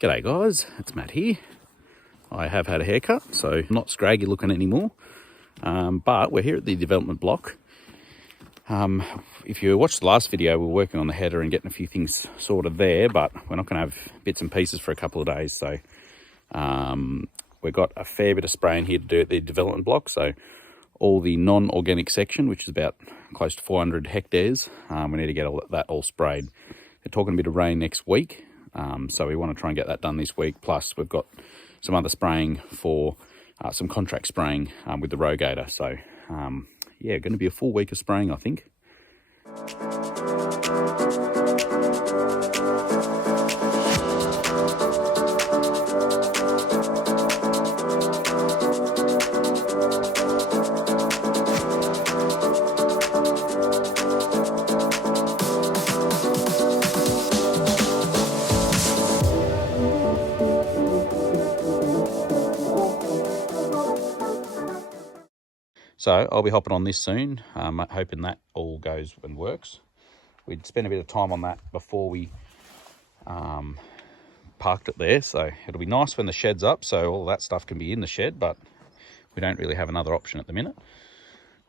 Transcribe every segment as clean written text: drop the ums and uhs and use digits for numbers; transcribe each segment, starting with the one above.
G'day guys, it's Matt here. I have had a haircut, so I'm not scraggy looking anymore, but we're here at the development block. If you watched the last video, we were working on the header and getting a few things sorted there, but we're not going to have bits and pieces for a couple of days, so we've got a fair bit of spraying here to do at the development block. So all the non-organic section, which is about close to 400 hectares, we need to get that all sprayed. They're talking a bit of rain next week. So we want to try and get that done this week. Plus we've got some other spraying for some contract spraying with the rogator. So yeah, going to be a full week of spraying, I think. So I'll be hopping on this soon, hoping that all goes and works. We'd spent a bit of time on that before we parked it there, so it'll be nice when the shed's up, so all that stuff can be in the shed, but we don't really have another option at the minute.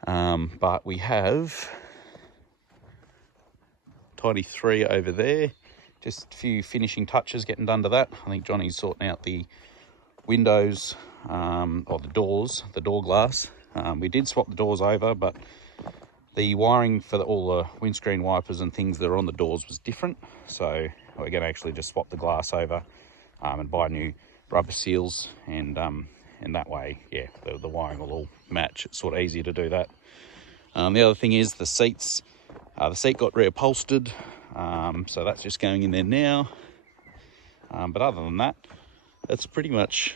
But we have tidy 3 over there, just a few finishing touches getting done to that. I think Johnny's sorting out the windows, or the doors, the door glass. We did swap the doors over, but the wiring for all the windscreen wipers and things that are on the doors was different. So we're going to actually just swap the glass over and buy new rubber seals, and that way, yeah, the wiring will all match. It's sort of easy to do that. The other thing is the seats. The seat got reupholstered, so that's just going in there now. But other than that, that's pretty much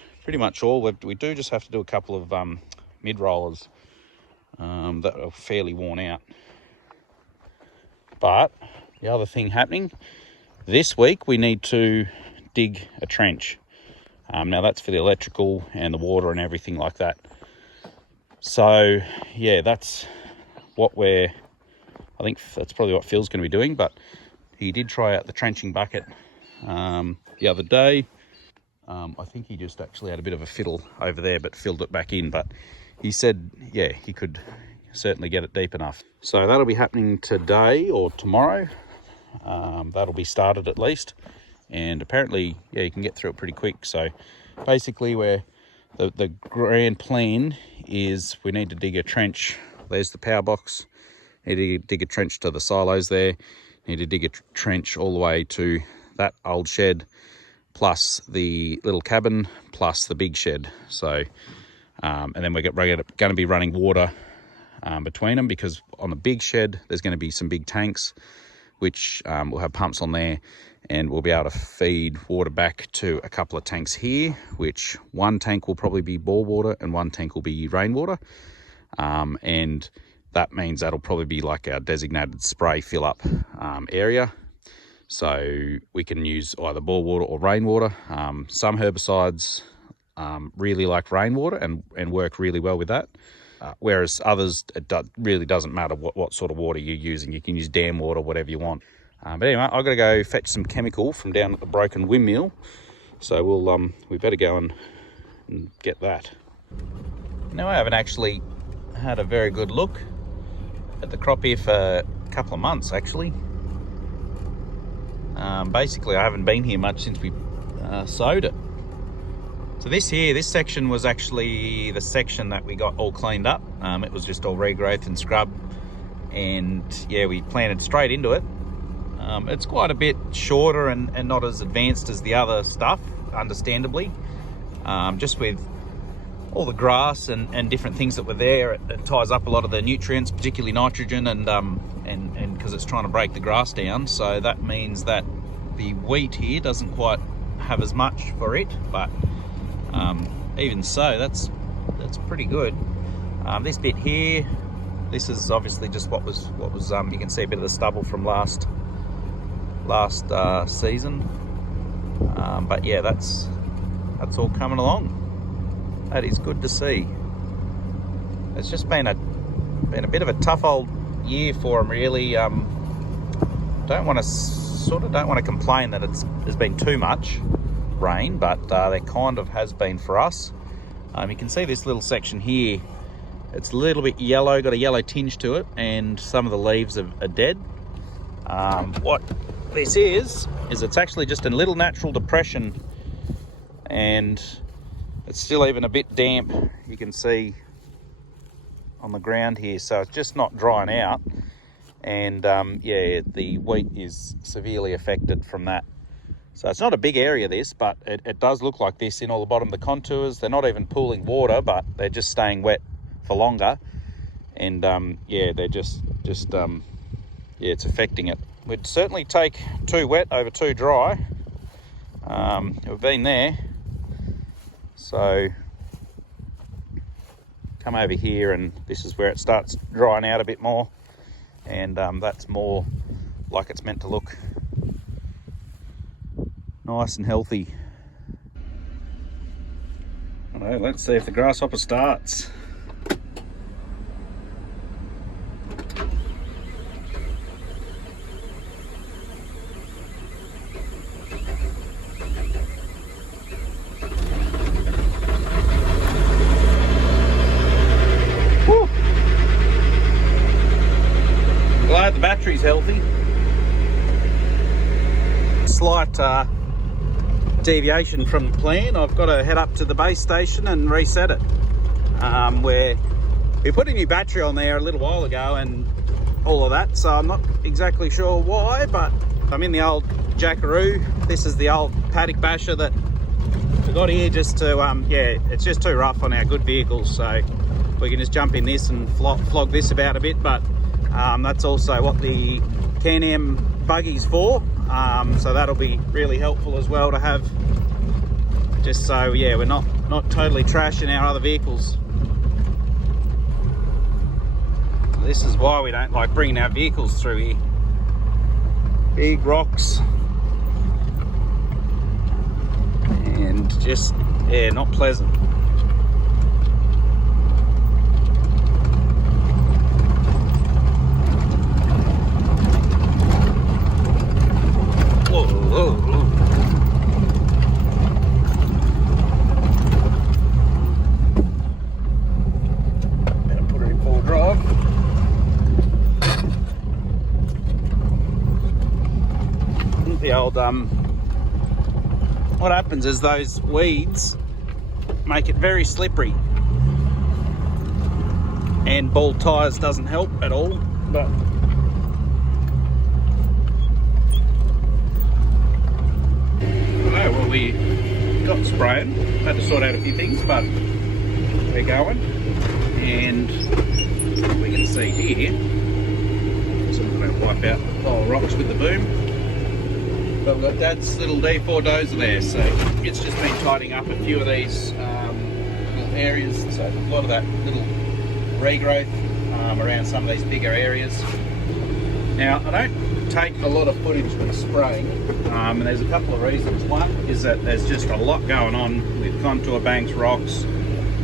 all. We do just have to do a couple of mid rollers that are fairly worn out. But the other thing happening this week, we need to dig a trench. Now that's for the electrical and the water and everything like that. So yeah, that's what I think that's probably what Phil's going to be doing. But he did try out the trenching bucket the other day. I think he just actually had a bit of a fiddle over there, but filled it back in. But he said, yeah, he could certainly get it deep enough. So that'll be happening today or tomorrow. That'll be started at least. And apparently, yeah, you can get through it pretty quick. So basically, the grand plan is we need to dig a trench. There's the power box. Need to dig a trench to the silos there. Need to dig a trench all the way to that old shed, plus the little cabin, plus the big shed. So and then we're going to be running water between them, because on the big shed there's going to be some big tanks which will have pumps on there, and we'll be able to feed water back to a couple of tanks here, which one tank will probably be bore water and one tank will be rainwater, and that means that'll probably be like our designated spray fill up area. So we can use either bore water or rainwater. Some herbicides really like rainwater and work really well with that, whereas others, really doesn't matter what sort of water you're using. You can use dam water, whatever you want. But anyway, I've got to go fetch some chemical from down at the broken windmill, so we better go and get that. Now, I haven't actually had a very good look at the crop here for a couple of months actually. Basically, I haven't been here much since we sowed it. So this section was actually the section that we got all cleaned up. It was just all regrowth and scrub, and yeah, we planted straight into it. It's quite a bit shorter and not as advanced as the other stuff, understandably. Just with all the grass and different things that were there, it ties up a lot of the nutrients, particularly nitrogen, and because it's trying to break the grass down. So that means that the wheat here doesn't quite have as much for it, but even so, that's pretty good. This bit here, this is obviously just what was you can see a bit of the stubble from last season, but yeah, that's all coming along. That is good to see. It's just been a bit of a tough old year for them, really. Don't want to complain that it's been too much. rain, but there kind of has been for us. You can see this little section here, it's a little bit yellow, got a yellow tinge to it, and some of the leaves are dead. What this is it's actually just a little natural depression, and it's still even a bit damp, you can see on the ground here, so it's just not drying out. And yeah, the wheat is severely affected from that. So it's not a big area, this, but it does look like this in all the bottom of the contours. They're not even pooling water, but they're just staying wet for longer. And yeah, they're just yeah, it's affecting it. We'd certainly take too wet over too dry. We've been there. So come over here, and this is where it starts drying out a bit more. And that's more like it's meant to look. Nice and healthy. Alright, let's see if the grasshopper starts. Woo. I'm glad the battery's healthy. Slight deviation from the plan. I've got to head up to the base station and reset it. Where we put a new battery on there a little while ago and all of that, so I'm not exactly sure why, but I'm in the old Jackaroo. This is the old paddock basher that we got here just to yeah, it's just too rough on our good vehicles, so we can just jump in this and flog this about a bit. But that's also what the Can-Am buggy's for. So that'll be really helpful as well to have, just so yeah, we're not totally trashing our other vehicles. This is why we don't like bringing our vehicles through here. Big rocks and just, yeah, not pleasant. What happens is those weeds make it very slippery, and bald tyres doesn't help at all. But well, we got spraying, had to sort out a few things, but we're going, and we can see here, so I'm going to wipe out all the rocks with the boom. But we've got Dad's little D4 dozer there, so it's just been tidying up a few of these little areas. So a lot of that little regrowth around some of these bigger areas. Now, I don't take a lot of footage with spraying, and there's a couple of reasons. One is that there's just a lot going on with contour banks, rocks,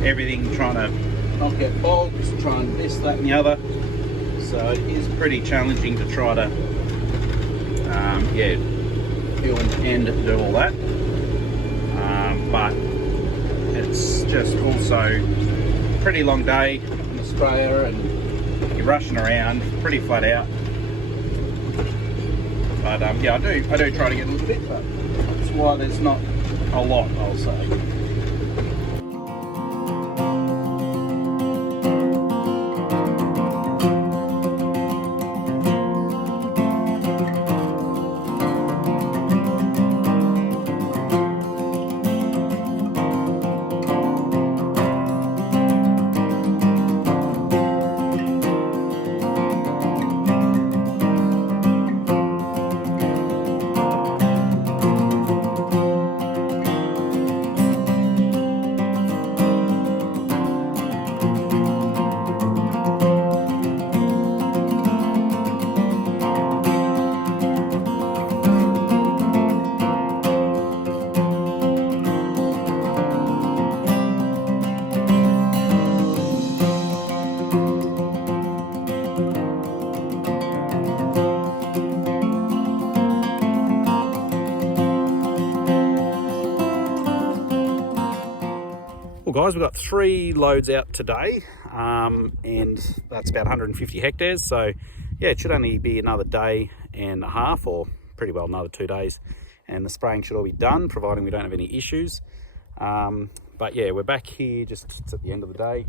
everything, trying to not get bogs, trying this, that and the other. So it is pretty challenging to try to yeah, and do all that, but it's just also a pretty long day on the sprayer, and you're rushing around, pretty flat out. But yeah, I do try to get a little bit, but that's why there's not a lot, I'll say. Well guys, we've got 3 loads out today, and that's about 150 hectares. So yeah, it should only be another day and a half, or pretty well another 2 days, and the spraying should all be done, providing we don't have any issues. But yeah, we're back here just at the end of the day,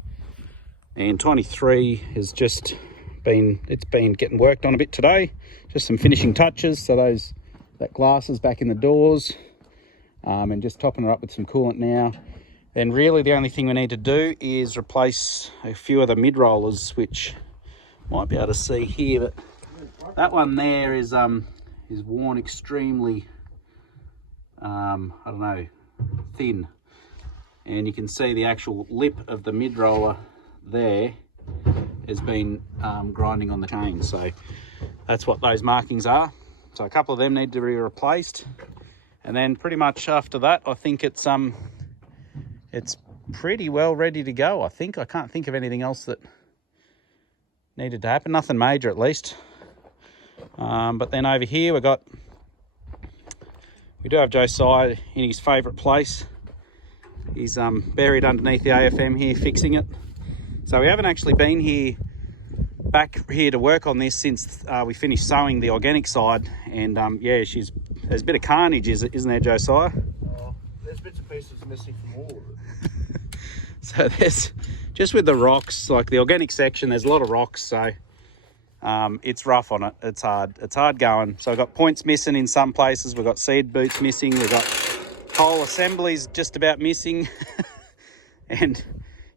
and 23 has just been getting worked on a bit today. Just some finishing touches, so that glass is back in the doors, and just topping her up with some coolant now. Then really the only thing we need to do is replace a few of the mid rollers, which might be able to see here, but that one there is worn extremely I don't know, thin, and you can see the actual lip of the mid roller there has been grinding on the chain. So that's what those markings are. So a couple of them need to be replaced, and then pretty much after that I think it's pretty well ready to go. I can't think of anything else that needed to happen, nothing major at least. But then over here we do have Josiah in his favourite place. He's buried underneath the AFM here fixing it. So we haven't actually been back here to work on this since we finished sowing the organic side, and yeah, there's a bit of carnage, isn't there, Josiah? Oh, there's bits and pieces missing from all of it. So there's, just with the rocks, like the organic section, there's a lot of rocks, so it's rough on it. It's hard going. So I've got points missing in some places, we've got seed boots missing, we've got whole assemblies just about missing. And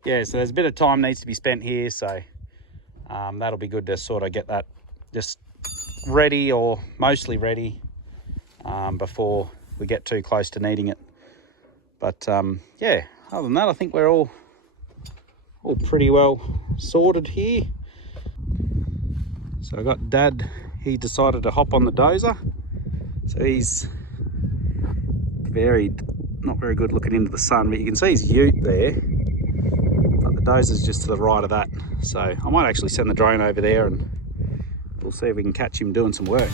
yeah, so there's a bit of time needs to be spent here, so that'll be good to sort of get that just ready, or mostly ready, before we get too close to needing it. But yeah, other than that, I think we're all pretty well sorted here. So I got Dad, he decided to hop on the dozer. So he's not very good looking into the sun, but you can see his ute there. But the dozer's just to the right of that. So I might actually send the drone over there and we'll see if we can catch him doing some work.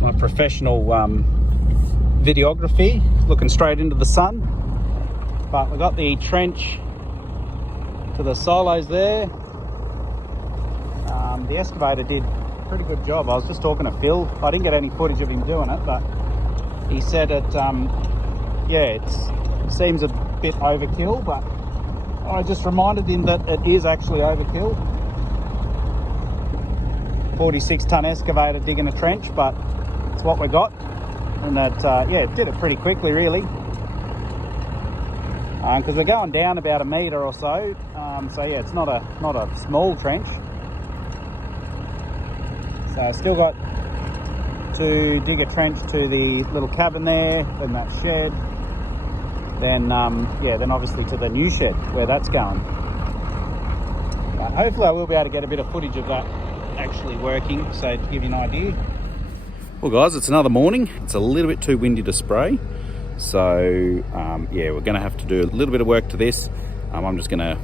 My professional videography, looking straight into the sun. But we got the trench to the silos there. The excavator did a pretty good job. I was just talking to Phil. I didn't get any footage of him doing it, but he said yeah, it seems a bit overkill, but I just reminded him that it is actually overkill. 46-ton excavator digging a trench, but it's what we got, and that yeah, it did it pretty quickly really, because we're going down about a metre or so, so yeah, it's not a small trench. So still got to dig a trench to the little cabin there, then that shed, then yeah, then obviously to the new shed where that's going. Hopefully I will be able to get a bit of footage of that actually working, so to give you an idea. Well guys, it's another morning. It's a little bit too windy to spray, so yeah, we're going to have to do a little bit of work to this. I'm just going to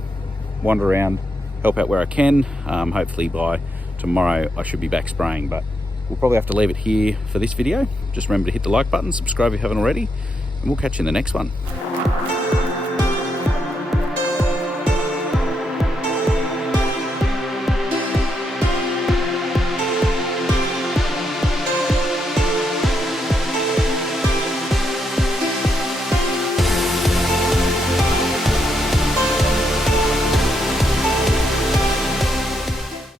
wander around, help out where I can. Hopefully by tomorrow I should be back spraying, but we'll probably have to leave it here for this video. Just remember to hit the like button, subscribe if you haven't already, and we'll catch you in the next one.